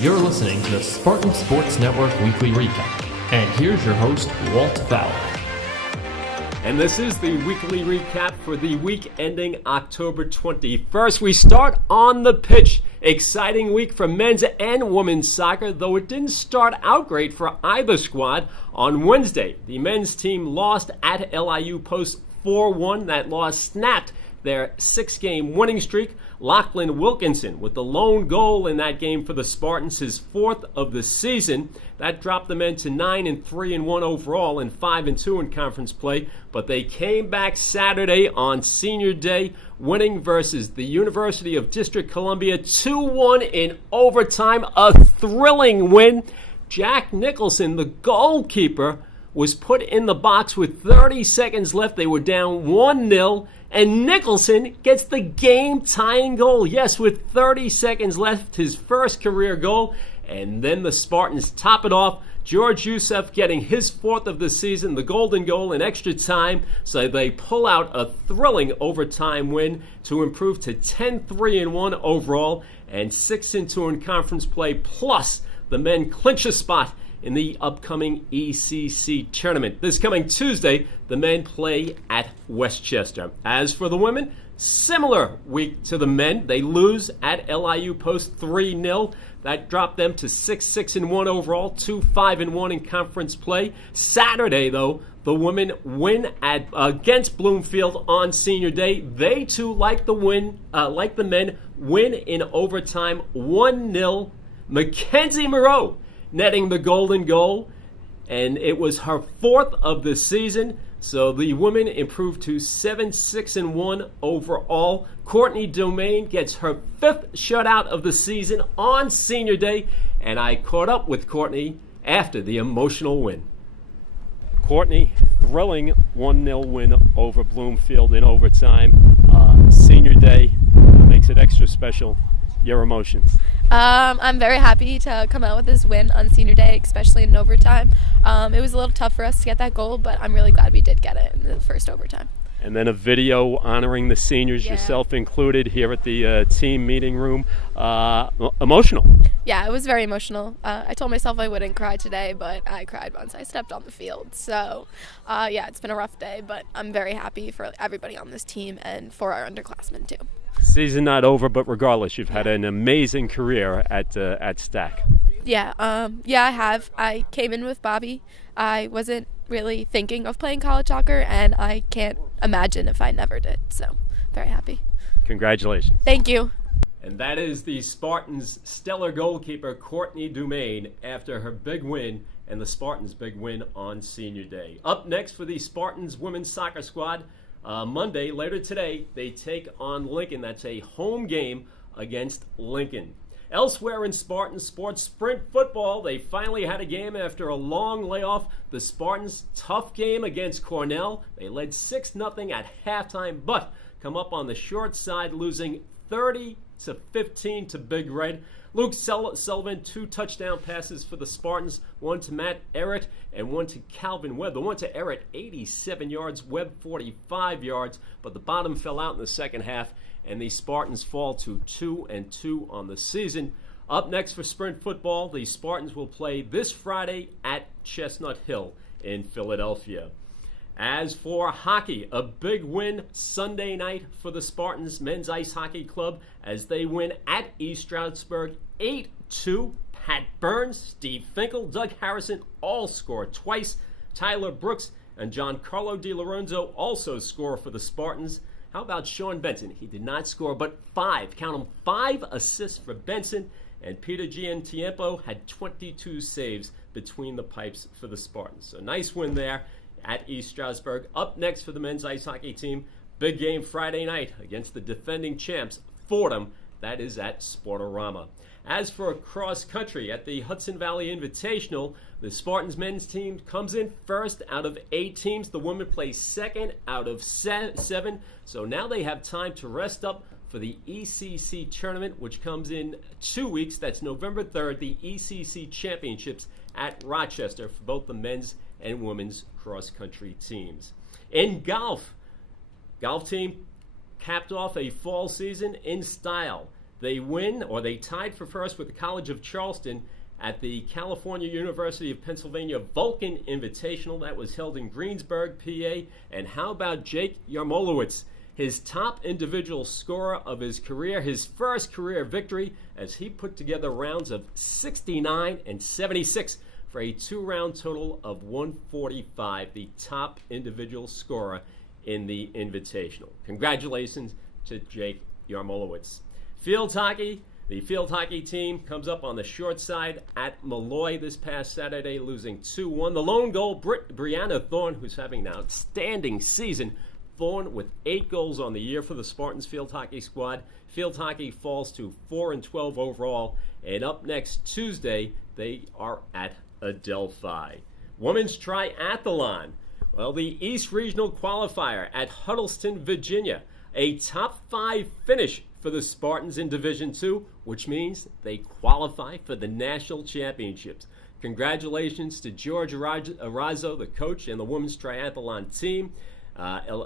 You're listening to the Spartan Sports Network Weekly Recap. And here's your host, Walt Fowler. And this is the weekly recap for the week ending October 21st. We start on the pitch. Exciting week for men's and women's soccer, though it didn't start out great for either squad. On Wednesday, the men's team lost at LIU Post 4-1. That loss snapped their 6-game winning streak. Lachlan Wilkinson with the lone goal in that game for the Spartans, his 4th of the season. That dropped the men to 9-3-1 overall and 5-2 in conference play. But they came back Saturday on Senior Day, winning versus the University of District Columbia 2-1 in overtime. A thrilling win. Jack Nicholson, the goalkeeper, was put in the box with 30 seconds left. They were down 1-0. And Nicholson gets the game-tying goal. Yes, with 30 seconds left, his first career goal. And then the Spartans top it off. George Youssef getting his 4th of the season, the golden goal in extra time. So they pull out a thrilling overtime win to improve to 10-3-1 overall and 6-2 in conference play. Plus, the men clinch a spot in the upcoming ECC tournament. This coming Tuesday, the men play at Westchester. As for the women, similar week to the men. They lose at LIU Post 3-0. That dropped them to 6-1 overall, 2-5-1 in conference play. Saturday, though, the women win against Bloomfield on Senior Day. They too, like the men, win in overtime, 1-0. Mackenzie Moreau netting the golden goal, and it was her 4th of the season. So the women improved to 7-6-1 overall. Courtney Domain gets her 5th shutout of the season on Senior Day, and I caught up with Courtney after the emotional win. Courtney, thrilling 1-0 win over Bloomfield in overtime. Senior Day makes it extra special. Your emotions? I'm very happy to come out with this win on Senior Day, especially in overtime. It was a little tough for us to get that goal, but I'm really glad we did get it in the first overtime. And then a video honoring the seniors, yourself included, here at the team meeting room. Emotional. Yeah, it was very emotional. I told myself I wouldn't cry today, but I cried once I stepped on the field. So, it's been a rough day, but I'm very happy for everybody on this team and for our underclassmen, too. Season not over, but regardless, you've had an amazing career at Stack. Yeah, I have. I came in with Bobby. I wasn't really thinking of playing college soccer, and I can't imagine if I never did. So, very happy. Congratulations. Thank you. And that is the Spartans' stellar goalkeeper, Courtney Dumaine, after her big win and the Spartans' big win on Senior Day. Up next for the Spartans women's soccer squad, Monday, later today, they take on Lincoln. That's a home game against Lincoln. Elsewhere in Spartan sports, sprint football, they finally had a game after a long layoff. The Spartans' tough game against Cornell. They led 6-0 at halftime, but come up on the short side, losing 30-15 to Big Red. Luke Sullivan, 2 touchdown passes for the Spartans, one to Matt Errett and one to Calvin Webb. The one to Errett, 87 yards, Webb 45 yards, but the bottom fell out in the second half, and the Spartans fall to 2-2 on the season. Up next for sprint football, the Spartans will play this Friday at Chestnut Hill in Philadelphia. As for hockey, a big win Sunday night for the Spartans men's ice hockey club as they win at East Stroudsburg 8-2. Pat Burns, Steve Finkel, Doug Harrison all score twice. Tyler Brooks and Giancarlo Di Lorenzo also score for the Spartans. How about Sean Benson? He did not score, but 5 assists for Benson. And Peter Giantiempo had 22 saves between the pipes for the Spartans. So nice win there at East Stroudsburg. Up next for the men's ice hockey team, big game Friday night against the defending champs, Fordham. That is at Sportorama. As for cross country at the Hudson Valley Invitational, the Spartans men's team comes in first out of 8 teams. The women play second out of 7. So now they have time to rest up for the ECC tournament, which comes in 2 weeks. That's November 3rd, the ECC championships at Rochester for both the men's and women's cross country teams. In golf team capped off a fall season in style They tied for first with the College of Charleston at the California University of Pennsylvania Vulcan Invitational that was held in Greensburg, PA. And how about Jake Yarmolowitz, his top individual scorer of his career, his first career victory, as he put together rounds of 69 and 76 for a 2-round total of 145, the top individual scorer in the Invitational. Congratulations to Jake Yarmolowitz. Field hockey. The field hockey team comes up on the short side at Malloy this past Saturday, losing 2-1. The lone goal, Brianna Thorne, who's having an outstanding season. Thorne with 8 goals on the year for the Spartans field hockey squad. Field hockey falls to 4-12 overall. And up next Tuesday, they are at Adelphi. Women's triathlon. Well, the East Regional Qualifier at Huddleston, Virginia. A top 5 finish for the Spartans in Division II, which means they qualify for the national championships. Congratulations to George Arazo, the coach, and the women's triathlon team.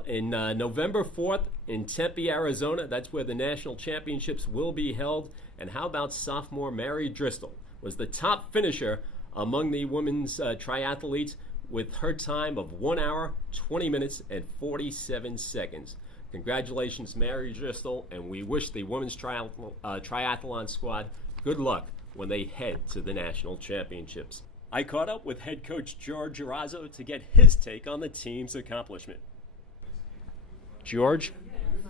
In November 4th in Tempe, Arizona, that's where the national championships will be held. And how about sophomore Mary Driscoll was the top finisher among the women's triathletes with her time of 1 hour, 20 minutes, and 47 seconds. Congratulations, Mary Driscoll, and we wish the women's triathlon squad good luck when they head to the national championships. I caught up with head coach George Arazo to get his take on the team's accomplishment. George,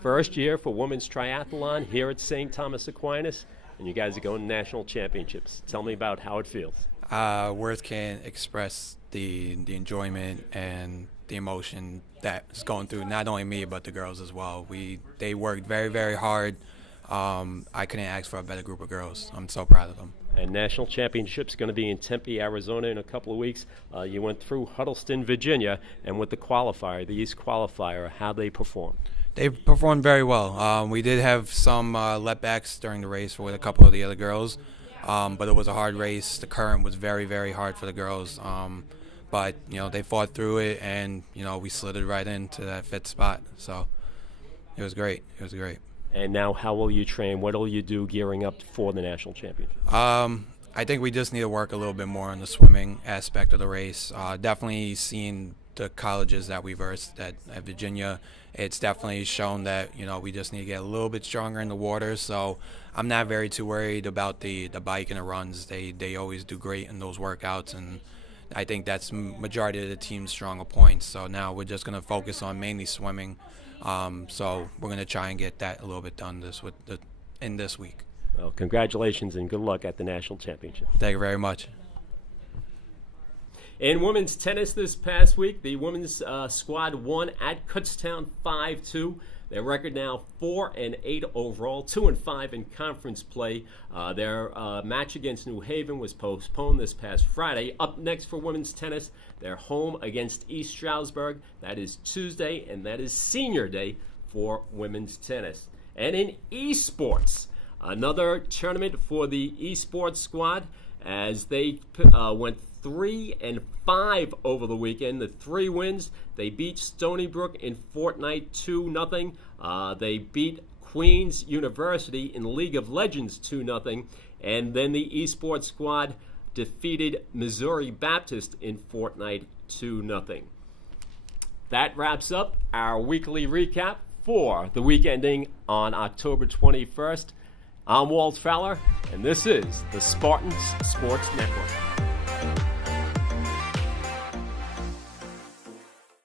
first year for women's triathlon here at St. Thomas Aquinas, and you guys are going to national championships. Tell me about how it feels. Words can't express the enjoyment and the emotion that's going through not only me but the girls as well. They worked very, very hard. I couldn't ask for a better group of girls. I'm so proud of them. And national championships going to be in Tempe, Arizona in a couple of weeks. You went through Huddleston, Virginia, and with the qualifier, the East qualifier, how they performed. They performed very well. We did have some letbacks during the race with a couple of the other girls, but it was a hard race. The current was very, very hard for the girls. But, they fought through it, and, we slid it right into that 5th spot. So it was great. It was great. And now how will you train? What will you do gearing up for the national championship? I think we just need to work a little bit more on the swimming aspect of the race. Definitely seeing the colleges that we versed at Virginia, it's definitely shown that, we just need to get a little bit stronger in the water. So I'm not very too worried about the bike and the runs. They always do great in those workouts, and I think that's majority of the team's stronger points. So now we're just going to focus on mainly swimming. So we're going to try and get that a little bit done in this week. Well, congratulations and good luck at the national championship. Thank you very much. In women's tennis this past week, the women's squad won at Kutztown 5-2. Their record now 4-8 overall, 2-5 in conference play. Their match against New Haven was postponed this past Friday. Up next for women's tennis, they're home against East Stroudsburg. That is Tuesday, and that is senior day for women's tennis. And in esports, another tournament for the esports squad as they went 3-5 over the weekend. The 3 wins. They beat Stony Brook in Fortnite 2-0. They beat Queens University in League of Legends 2-0. And then the esports squad defeated Missouri Baptist in Fortnite 2-0. That wraps up our weekly recap for the week ending on October 21st. I'm Walt Fowler, and this is the Spartan Sports Network.